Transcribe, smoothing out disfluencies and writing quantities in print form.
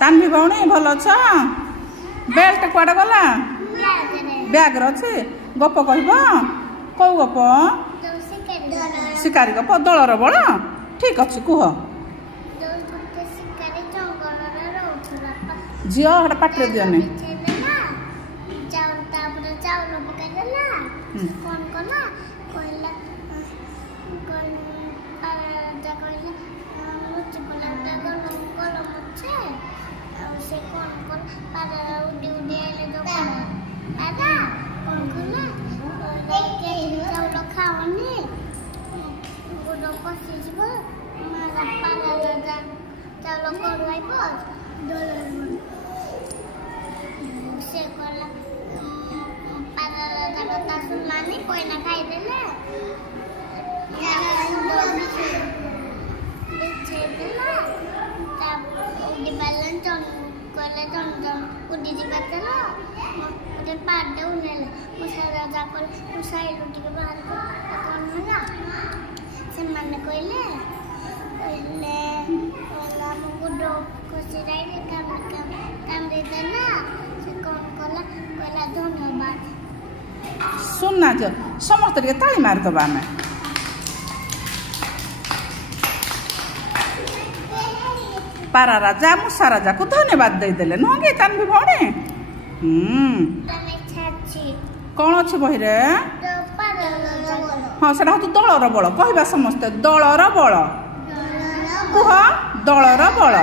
तानवी भौणी भल अछ बेल्ट कुआडे गला बैग अच्छे गप कह कौ गप शिकारी गप दलर बल ठीक अच्छे कह झील हटा पाटे दियनी सुनना जो समस्त ताली मारिदबा आम पारा राजा मूषा राजा को धन्यवाद देदेले नुह कि तानवी भौणी कौन अच्छे बही रे हाँ से दलर बल कहवा समस्ते दलर बल कुह दलर बल।